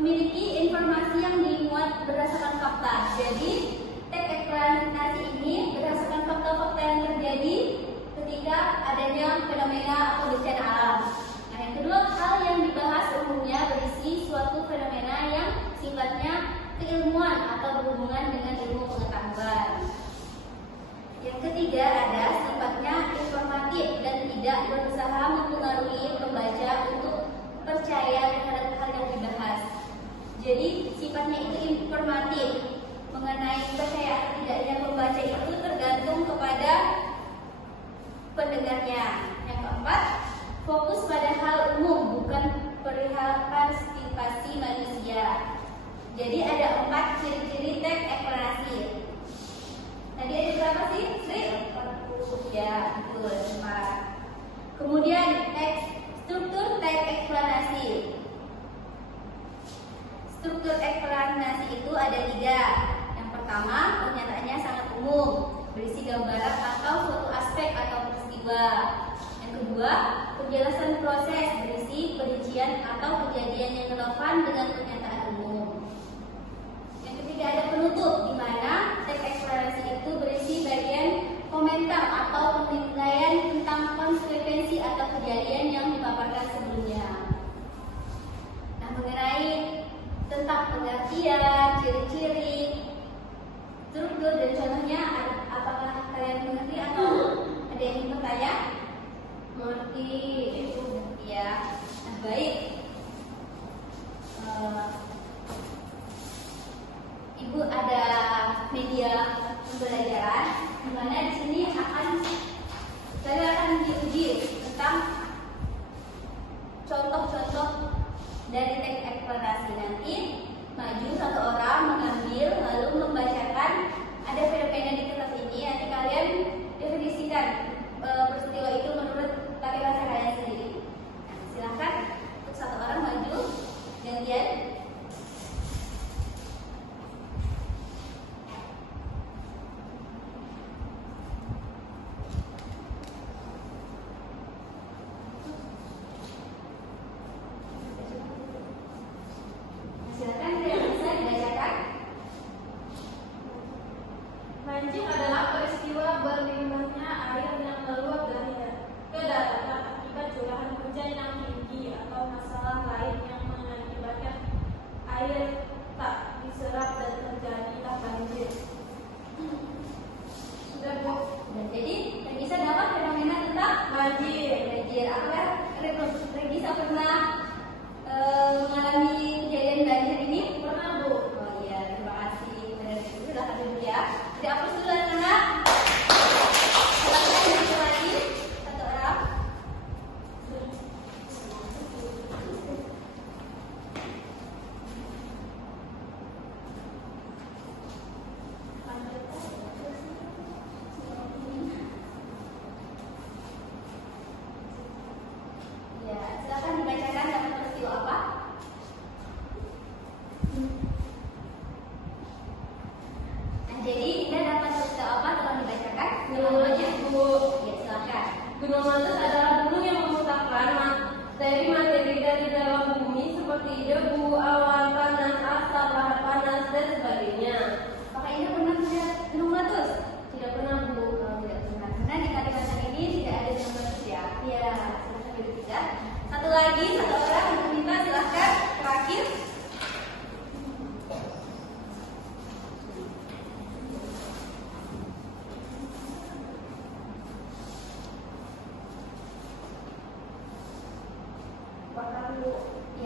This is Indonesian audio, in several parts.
memiliki informasi yang dimuat berdasarkan fakta. Jadi teks eksplanasi ini berdasarkan fakta-fakta yang terjadi ketika adanya fenomena atau bencana alam. Nah, yang kedua, hal yang dibahas umumnya berisi suatu fenomena yang sifatnya keilmuan atau berhubungan dengan ilmu pengetahuan. Yang ketiga, ada sifatnya informatif dan tidak berusaha mempengaruhi pembaca untuk percaya terhadap hal yang dibahas. Jadi sifatnya itu informatif. Mengenai percaya atau tidaknya pembaca itu tergantung kepada pendengarnya. Yang keempat, fokus pada hal umum bukan perihal partisipasi manusia. Jadi ada 4 ciri-ciri teks eksplanasi. Tadi ada berapa sih? Sri? 40. Ya, betul, 4. Kemudian struktur teks eksplanasi. Struktur eksplanasi itu ada 3. Yang pertama, pernyataannya sangat umum, berisi gambaran atau suatu aspek atau peristiwa. Yang kedua, penjelasan proses, berisi perincian atau kejadian yang relevan dengan pernyataan umum. Yang ketiga, ada penutup, di mana teks eksplanasi itu berisi bagian komentar atau penilaian tentang konsekuensi atau kejadian yang dipaparkan sebelumnya. Nah, mengenai tentang pengertian, ciri-ciri, struktur dan contohnya, apakah kalian mengerti atau ada yang ingin bertanya? Mengerti, itu ya. Nah, baik. Ibu ada media pembelajaran di mana di sini saya akan diuji tentang contoh-contoh dari teks eksplanasi. Nanti maju satu orang mengambil lalu membacakan, ada fenomena di kertas ini. Nanti kalian definisikan peristiwa itu menurut pakai bahasa kalian sendiri. Nah, silahkan untuk satu orang maju gantian. Banjir adalah peristiwa berlimpahnya air yang meluap dari ke daratan akibat curahan hujan yang tinggi atau masalah lain yang mengakibatkan air tak diserap dan terjadilah banjir. Sudah, Bu. Jadi Regisa dapat fenomena tentang Banjir. Apakah Regisa pernah mengalami kejadian banjir ini? Pernah, Bu. Oh iya, terima kasih. Silahkan duduk ya. Dihapus dulu anak-anak. Silahkan duduk lagi. Satu orang. Ya, silakan dibacakan dapat peristiwa apa? Nah, jadi Ina dapat peristiwa apa tolong dibacakan? Namanya? Bu. Ya, silakan. Gunung meletus adalah gunung yang memutarkan materi dari dalam bumi seperti debu, awan panas, asap, lahar panas, dan sebagainya. Apakah Ina pernah melihat gunung meletus? Tidak pernah, Bu. Tidak pernah. Karena di Kalimantan ini tidak ada gunung meletus ya. Iya, silakan duduk ya. Satu lagi, satu orang untuk minta silahkan terakhir.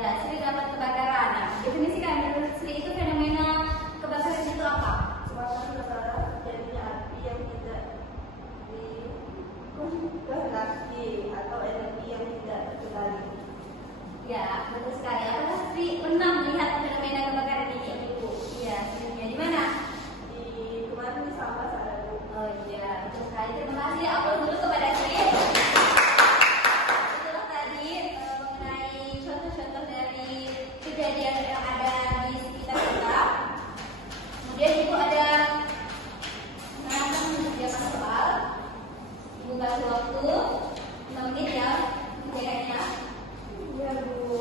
Ya, Sri dapat kebakaran. Nah, definisikan menurut Sri itu fenomena kebakaran itu apa? Kebakaran terjadinya api yang tidak dikehendaki atau energi yang tidak terkendali. Ya, betul sekali. Apakah Sri pernah melihat fenomena kebakaran ini? Ibu, Iya, Sri di mana? di kemarin di Sambas ada Bu. Oh iya, betul sekali. Terima kasih. Aplaus dulu kepada Sri. Itulah tadi mengenai contoh-contoh dari kejadian yang ada di sekitar kita. Kemudian Ibu ada mengerjakan soal. Ibu kasih waktu 6 menit ya, kerjanya. Iya Bu.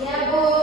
Iya, Bu.